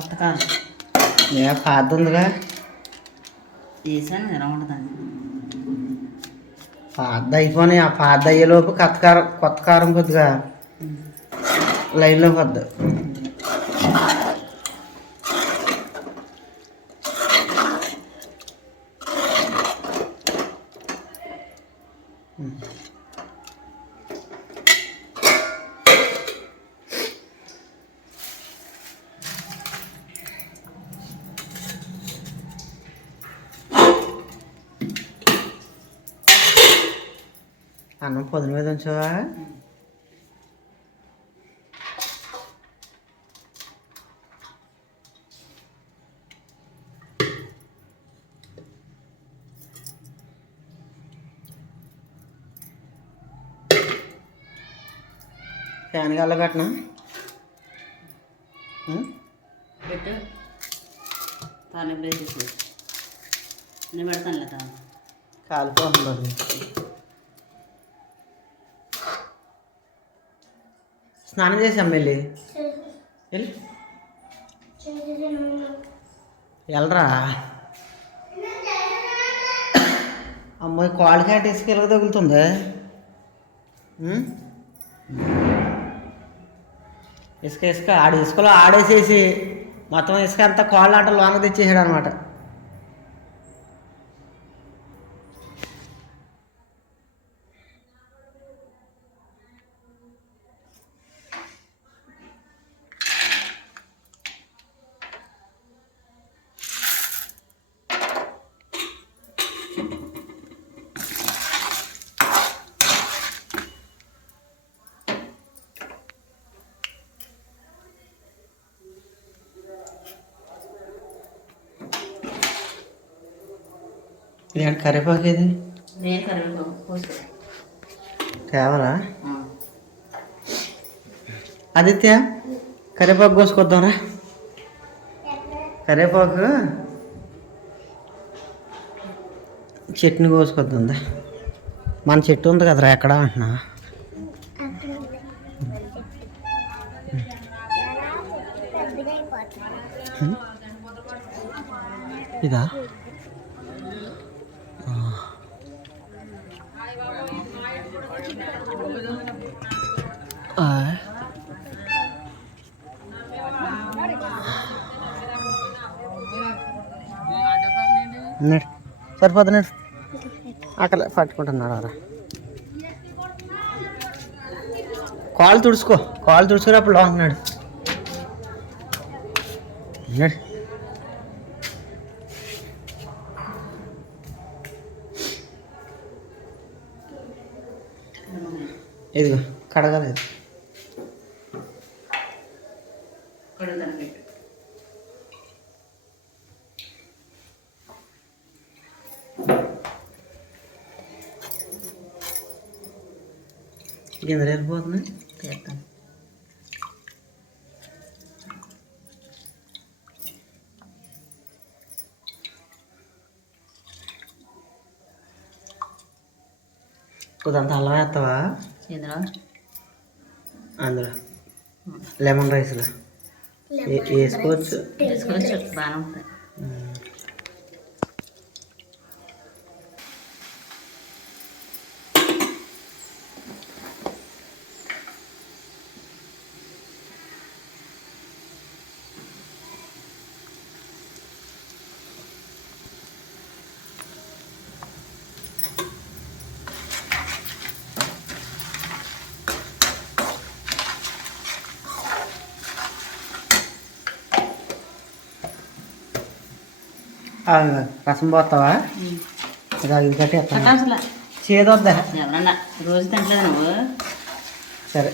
కొత్త కారం ఏ పాత ఉందిగా? వేసాను ఉంటుందండి పాత అయిపోయి ఆ పాత అయ్యేలోపు కొత్త కారం కొత్త కారం కొద్దిగా లైన్లోకి వద్దు. అన్నం పొద్దున మీద ఉంచావా? ఫ్యాన్ గాల్లో పెట్టనా? పెట్టు. తాను ఎప్పుడు వేసేసి నేను పెడతానులే తాను కాలిపోతుంది స్నానం చేసాం వెళ్ళి వెళ్ళి. వెళ్ళరా? అమ్మాయి కాళ్ళు క్యాట్ ఇసుక తగులుతుంది? ఇసుక ఇసుక. ఆడ ఇసుకలో ఆడేసేసి మొత్తం ఇసుక అంతా కాళ్ళు ఆట లోన తెచ్చేసాడు అనమాట. కరివేపాకు ఇది నేను కరివేపాకు పోసుకో తేవరా ఆదిత్య కరివేపాకు కోసుకొద్దాంరా. కరివేపాకు చెట్టుని కోసుకొద్దా మన చెట్టు ఉంది కదరా ఎక్కడ అంటున్నా ఇదా? ఉన్నాడు సరిపోతున్నాడు అక్కడ పట్టుకుంటున్నాడు అలా కాలు తుడుచుకో. కాలు తుడుచుకుని అప్పుడు లాంగ్ ఉన్నాడు ఇదిగో కడగలేదు కడుగుతాను పెట్టు వెళ్ళిపోతున్నాయి చేస్తాను కొద్దంత అల్లం వేస్తావా? ఇందులో అందులో. లెమన్ రైస్లో. ఏ- వేసుకోవచ్చు. వేసుకోవచ్చు. బాగానే ఉంటుంది. రసం పోతావా ఇది ఇది కట్టి కట్ట అసలు చేదొద్దా ఎవరన్నా రోజు తింటలేదు నువ్వు సరే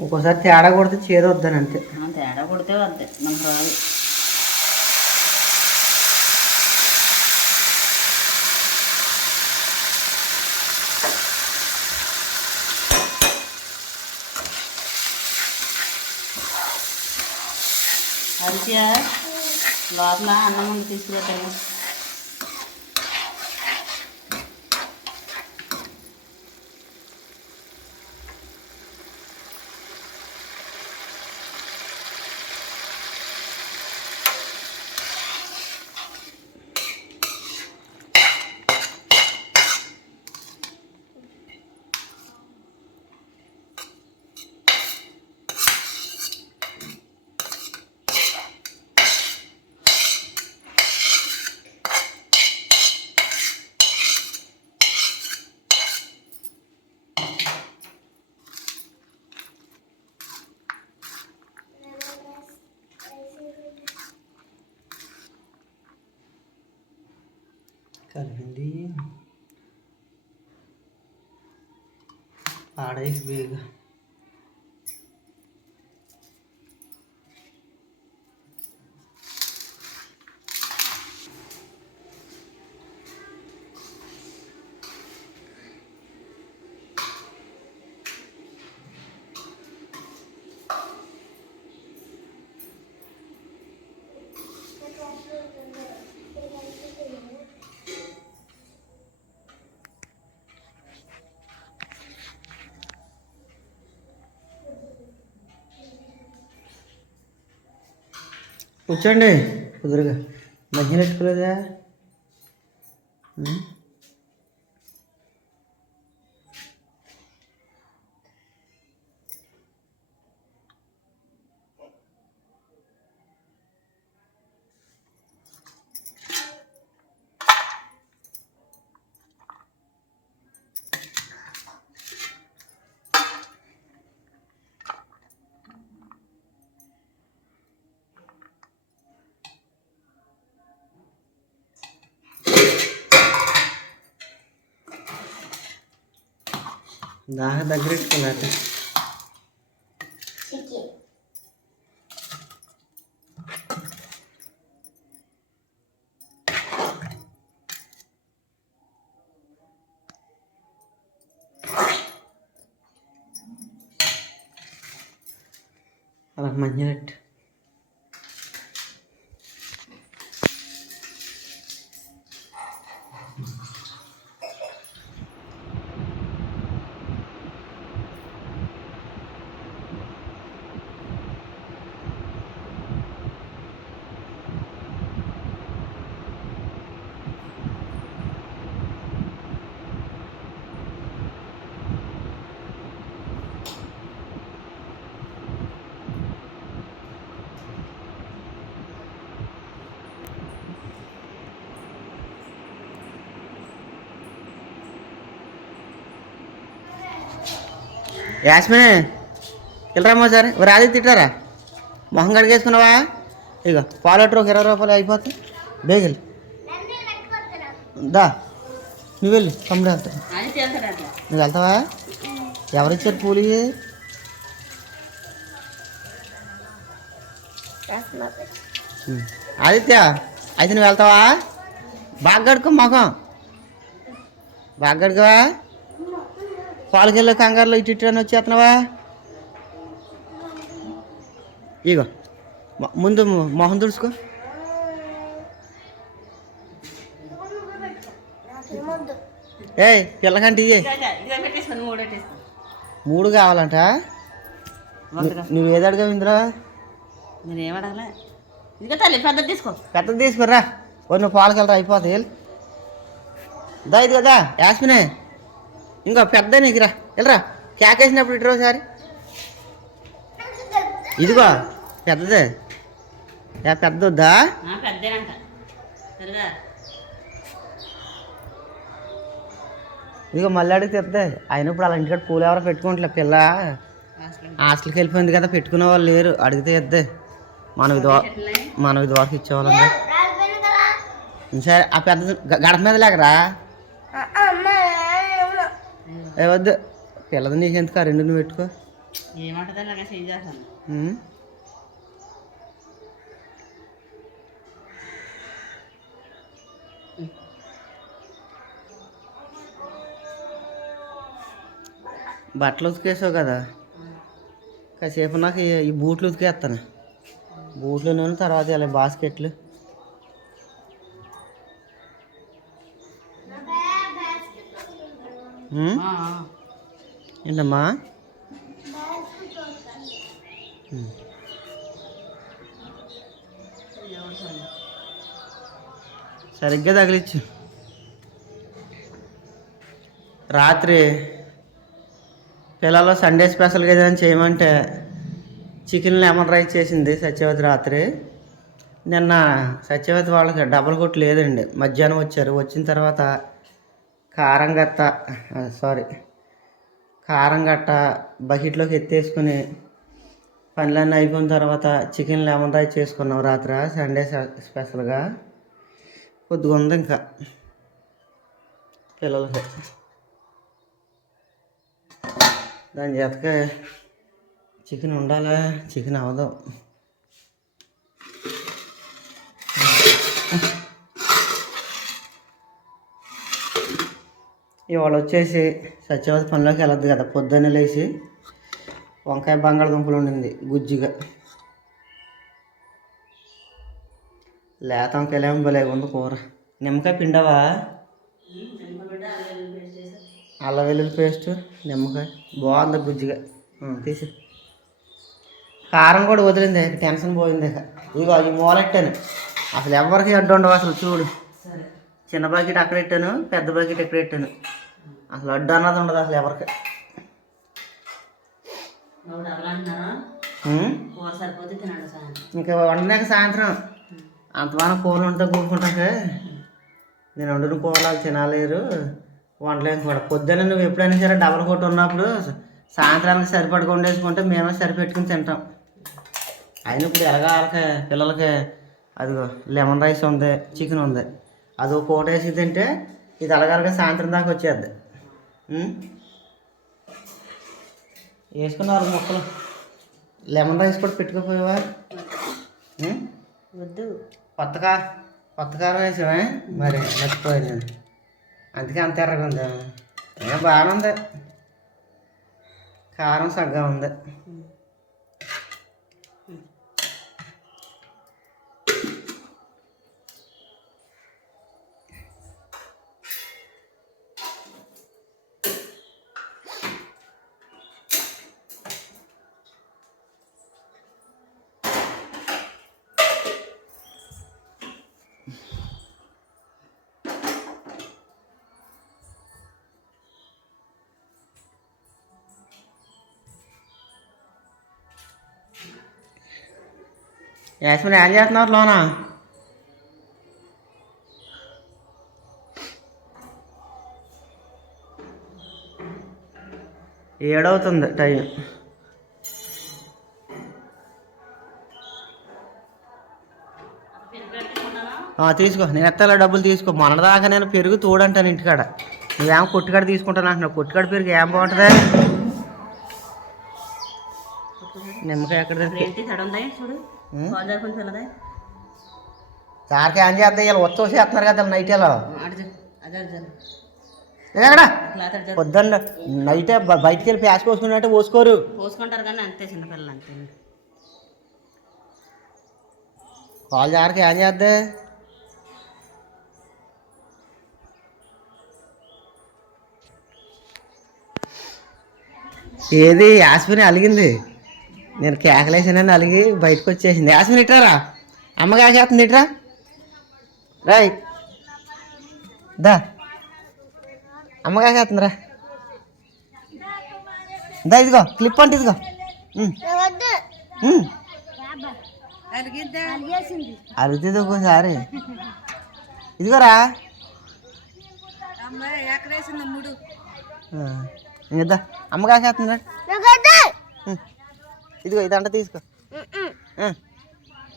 ఒక్కోసారి తేడా కొడితే చేదొద్దని అంతే తేడా కొడితే వద్దే మనకు రాదు అరిసియా లోపల అన్నం ముందు करने दिए आढ़ाई बीघा కూర్చోండి కుదురుగా. మధ్యలో పెట్టుకోలేదా? दाह दगरेट कोण हैं। యాస్మిన్ వెళ్ళరామో సార్ రాది తిట్టారా? మొహం కడిగేసుకున్నావా? ఇక పాలటర్ ఒక ఇరవై రూపాయలు అయిపోతుంది బేగిల్. దా నువ్వు వెళ్ళు తమ్ముడు వెళ్తాను నువ్వు వెళ్తావా? ఎవరిచ్చారు పూలి ఆదిత్య అయితే నువ్వు వెళ్తావా? బాగా కడుకో మొఖం. బాగా కడుకోవా పాలకెళ్ళ కంగారులో ఇటు ఇటు అని వచ్చేస్తున్నావా? ఇగో ముందు మొహం తుడుచుకో. ఏయ్ పిల్లకంటే ఇయ్యే. మూడు కావాలంట? నువ్వు ఏది అడగావు ఇందులో? పెద్దది తీసుకో. పెద్దది తీసుకురా నువ్వు పాలకెళ్ళరా అయిపోతాయి. దా ఇది కదా యాస్మినే. ఇంకో పెద్ద నీకురా వెళ్ళరా. కేకేసినప్పుడు ఇటు ఒకసారి. ఇదిగో పెద్దదే. యా పెద్ద వద్దా? ఆ, పెద్దేనంట సరిగా ఇదిగో మళ్ళీ అడిగి తెద్దే అయినా ఇప్పుడు అలా ఇంటికాడ పూలు ఎవరో పెట్టుకోవట్లే పిల్ల. హాస్టల్. హాస్టల్కి వెళ్ళిపోయింది కదా పెట్టుకునే వాళ్ళు లేరు. అడిగితే ఇద్దే మనం ఇది చెట్లని మనం ఇది వరకు ఇచ్చేవాళ్ళం సరే ఆ పెద్ద గడప మీద లేకరా? ఏ వద్దు. పిల్లది నీకు ఎందుకు ఆ రెండు నువ్వు పెట్టుకో? బట్టలు ఉతికేసావు కదా. కాసేపు నాకు ఈ- ఈ బూట్లు ఉతికేస్తాను బూట్లు నేను తర్వాత ఇలా బాస్కెట్లు ఉం? ఆ, ఆ. ఏంటమ్మా. సరిగ్గా తగిలిచ్చు. రాత్రి పిల్లలు సండే స్పెషల్గా ఏదైనా చేయమంటే చికెన్ లెమన్ రైస్ చేసింది సత్యవతి రాత్రి. నిన్న సత్యవతి వాళ్ళకి డబల్ కొట్టు లేదండి. మధ్యాహ్నం వచ్చారు. వచ్చిన తర్వాత కారం గట్ట సారీ కారం గట్ట బకెట్లోకి ఎత్తేసుకుని పనులన్నీ అయిపోయిన తర్వాత చికెన్ లెమన్ రైస్ చేసుకున్నాం రాత్రి సండే స్పెషల్గా. కొద్దిగా ఉంది ఇంకా పిల్లలకి. దాని చేతకే చికెన్ ఉండాలా? చికెన్ అవ్వదు ఇవాళ వచ్చేసి సత్యవతి పనిలోకి వెళ్ళద్దు కదా పొద్దున్నే లేచి వంకాయ బంగాళదుంపలు ఉండింది గుజ్జిగా. లేత వంకాయలేమో భలే ఉంది కూర. నిమ్మకాయ పిండవా? అల్ల వెల్లుల్లి పేస్ట్ నిమ్మకాయ. బాగుంది గుజ్జిగా. తీసి. కారం కూడా వదిలింది టెన్షన్ పోయింది ఇక. ఇదిగో ఈ మూలెట్టాను. అసలు ఎవరికి అడ్డు ఉండవు అసలు చూడు. చిన్న బకెట్ అక్కడ పెట్టాను పెద్ద బకెట్ ఇక్కడ పెట్టాను. అసలు అడ్డు అన్నది ఉండదు అసలు ఎవరికి? కూర ఇంకా వండినాక సాయంత్రం. అంతమాన కూరలు ఉంటే కూరుకుంటాక. నేను వండిన కూరలు తినలేరు. వండలేము కూడా. పొద్దున్న నువ్వు ఎప్పుడైనా సరే డబల్ కొట్టు ఉన్నప్పుడు సాయంత్రానికి సరిపడి వండేసుకుంటే మేమే సరిపెట్టుకుని తింటాం. అయినా ఇప్పుడు ఎలాగా వాళ్ళకి పిల్లలకి అదిగో లెమన్ రైస్ ఉంది చికెన్ ఉంది. అది పూట వేసి తింటే ఇది అలగలగా సాయంత్రం దాకా వచ్చేద్ది? వేసుకున్నారు మొక్కలు. లెమన్ రైస్ కూడా పెట్టుకోపోయావా? వద్దు. కొత్త కా కొత్త కారం వేసావా? మరి మర్చిపోయాను నేను. అందుకే అంత ఎర్రగా ఉంది. బాగానే ఉంది కారం సగ్గా ఉంది. యాస్మిన్ ఏం చేస్తున్నారు లోన ఏడవుతుంది టైం తీసుకో నేను ఎత్తాల డబ్బులు తీసుకో. మొన్నదాకా నేను పెరుగు తోడంటాను ఇంటికాడ. నువ్వేమో కొట్టుకాడ తీసుకుంటాను అంటున్నావు? కొట్టుకాడ పెరుగు ఏం బాగుంటుందా? నిమ్మకాయ ఎక్కడ సార్కి ఏం చేద్దాం వీళ్ళు ఉత్సవం చేస్తున్నారు కదా నైట్ ఎలా ఎక్కడ? పొద్దున్న నైటే బయటికి వెళ్ళి ప్యాస్ పోసుకున్నట్టే పోసుకోరు. పోసుకుంటారు కానీ అంతే చిన్నపిల్లలు అంతే. కాల్ జారకి ఏం చేద్దా. ఏది? యాస్మిని అలిగింది. నేను కేకలేసానని అలిగి బయటకు వచ్చేసింది యాస్మిని ఇట్రారా? అమ్మ కేకేస్తుంది ఇట్రా? రాయ్. దా. అమ్మ కేకేస్తుందిరా. దా ఇదిగో క్లిప్ అంటే ఇదిగో. అరుగుతుంది ఒక్కోసారి. ఇదిగోరా. ఆ, ఇంకద్దా అమ్మ కాకేస్తున్నాడు ఇదిగో ఇదంట తీసుకో. ఆ,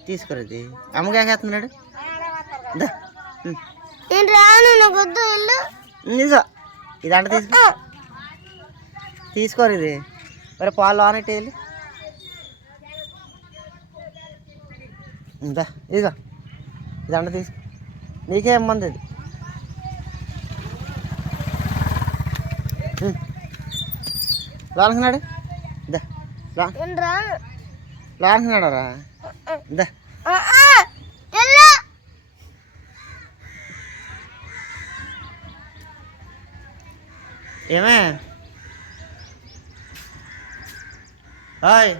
తీసుకోరా ఇది అమ్మ కాకేస్తున్నాడు ఇదిగో. ఇదంట తీసుకో. తీసుకోరు ఇది మరి పాలు లోనట్టు వెళ్ళి. ఇందా ఇదిగో. ఇదంట తీసుకో. నీకే ఇమ్మంది ఇది? లోనకున్నాడు దా లో. నేను రాను లోనకున్నాడు రా దా ఏమే? హాయ్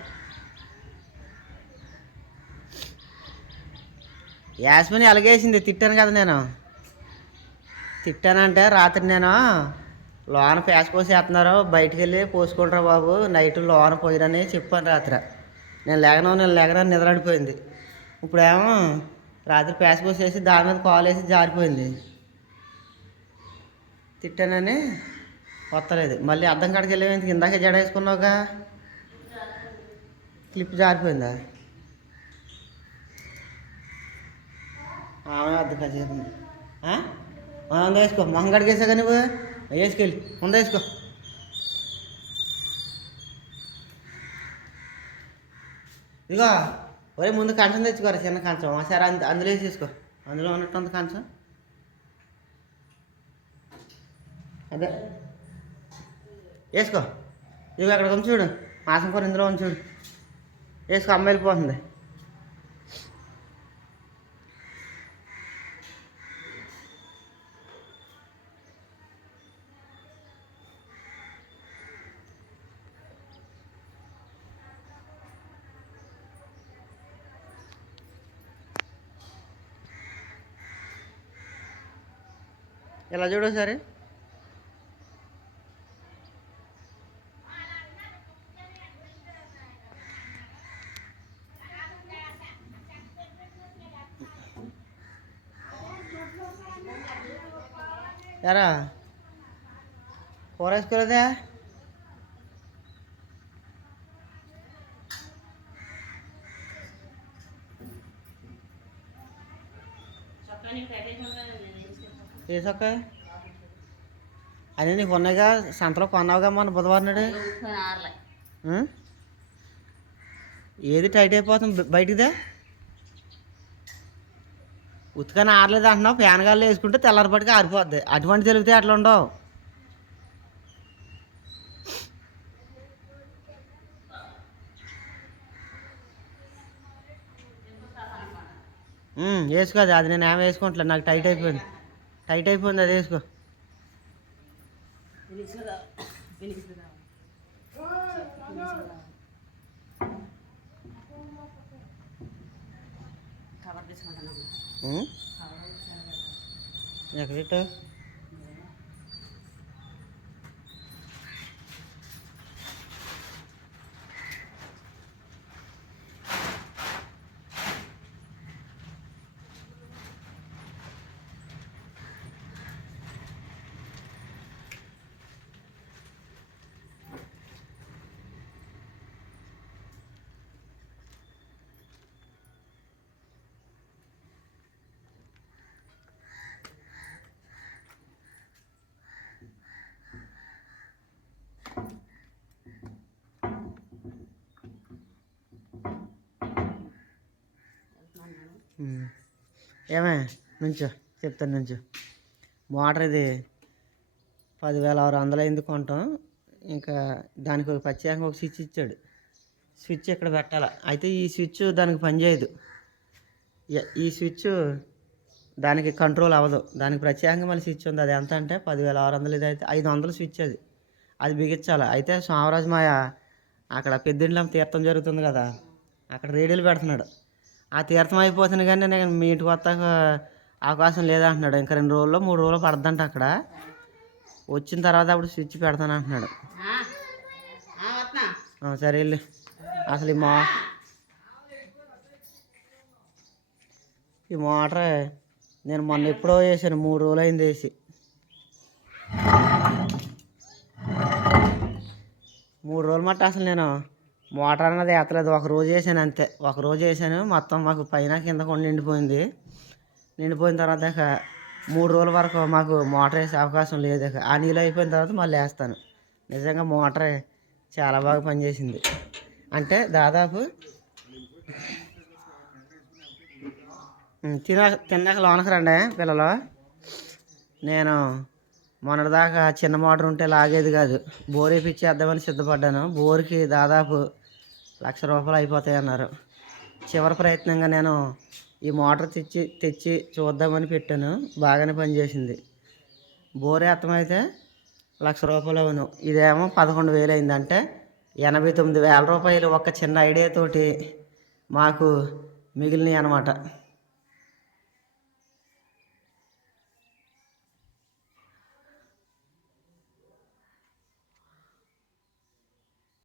యాస్మిని అలగేసింది తిట్టాను కదా నేను. తిట్టానంటే రాత్రి నేను లోన పేస పోసేస్తున్నారు బయటికి వెళ్ళి పోసుకుంటారా బాబు. నైట్ లోన పోయిరని చెప్పాను రాత్రి. నేను లేగను నేను లేగనని నిద్రడిపోయింది ఇప్పుడేమో రాత్రి పేస పోసేసి దాని మీద కాలు వేసి జారిపోయింది. తిట్టానని వస్తలేదు మళ్ళీ అద్దం కాడికి వెళ్ళేందుకు ఇందాక జడ వేసుకున్నావుగా. క్లిప్ జారిపోయిందా? ఆమె అద్దం కాసేపు ఆ, వేసుకో. మొహం కడిగేసా నువ్వు? వేసుకెళ్ళి. ఉందా వేసుకో. ఇదిగో ఒరే ముందు కంచం తెచ్చుకోరా చిన్న కంచం. సరే అందు అందులో వేసేసుకో అందులో ఉన్నట్టుంది కంచం. అదే. వేసుకో. ఇదిగో అక్కడ కొంచెం చూడు. మాసం కూర ఇందులో ఉంచుడు వేసుకో అమ్మాయిలు పోతుంది. ఇలా చూడు సరే ఎరా కూర వేసుకోలేదా వేసొక్క అన్నీ నీకు ఉన్నాయిగా? సంతలో కొన్నావుగా మొన్న బుధవారం నాడు? ఏది టైట్ అయిపోతుంది బయటికిదా? ఉతికని ఆరలేదు అంటున్నావు. ఫ్యాన్ గాల్లో వేసుకుంటే తెల్లారిపటికి ఆరిపోద్ది. అటువంటి తెలివితే అట్లా ఉండవు? ఉమ్, వేసుకో అది. అది నేను ఏమి వేసుకుంటలే నాకు టైట్ అయిపోయింది. టైట్ అయిపోయింది అది వేసుకో. కవర్ ఏమే నుంచో చెప్తాను నుంచో. మోటార్ ఇది పదివేల ఆరు వందలు అయింది కొంటాం ఇంకా దానికి ఒక ప్రత్యేకంగా ఒక స్విచ్ ఇచ్చాడు. స్విచ్ ఇక్కడ పెట్టాలి. అయితే ఈ స్విచ్ దానికి పనిచేయదు ఈ- స్విచ్ దానికి కంట్రోల్ అవ్వదు. దానికి ప్రత్యేకంగా మళ్ళీ స్విచ్ ఉంది. అది ఎంత అంటే పదివేల ఆరు వందలు ఇది అయితే ఐదు వందలు స్విచ్ అది. అది బిగించాలి. అయితే స్వామరాజు మాయ అక్కడ పెద్దింట్లో తీర్థం జరుగుతుంది కదా అక్కడ రేడియోలు పెడుతున్నాడు. ఆ తీర్థం అయిపోతుంది కానీ నేను మీ ఇంటికి వస్తాక అవకాశం లేదంటున్నాడు. ఇంకా రెండు రోజుల్లో మూడు రోజులు పడద్దంట అక్కడ. వచ్చిన తర్వాత అప్పుడు స్విచ్ పెడతాను అంటున్నాడు. సరే వెళ్ళు. అసలు ఈ మో ఈ మోటార్ నేను మొన్న ఎప్పుడో వేసాను మూడు రోజులు అయింది వేసి. మూడు రోజులు మట్ట అసలు నేను మోటార్ అన్నది ఎత్తలేదు. ఒక రోజు వేసాను అంతే. ఒక రోజు వేసాను. మొత్తం మాకు పైన కింద కొండ నిండిపోయింది. నిండిపోయిన తర్వాత ఇక మూడు రోజుల వరకు మాకు మోటార్ వేసే అవకాశం లేదు. ఇక ఆ నీళ్ళు అయిపోయిన తర్వాత మళ్ళీ వేస్తాను. నిజంగా మోటార్ చాలా బాగా పనిచేసింది. అంటే దాదాపు తిన తిన్నాక లోనకి రండి పిల్లలు. నేను మొన్నటిదాకా చిన్న మోటార్ ఉంటే లాగేది కాదు. బోర్ వేపించేద్దామని సిద్ధపడ్డాను. బోర్కి దాదాపు లక్ష రూపాయలు అయిపోతాయి అన్నారు. చివరి ప్రయత్నంగా నేను ఈ మోటార్ తెచ్చి తెచ్చి చూద్దామని పెట్టాను. బాగానే పనిచేసింది. బోర్ అయితే లక్ష రూపాయలు అవును. ఇదేమో పదకొండు వేలు అయిందంటే ఎనభై తొమ్మిది వేల రూపాయలు ఒక చిన్న ఐడియాతోటి మాకు మిగిలినాయి అన్నమాట.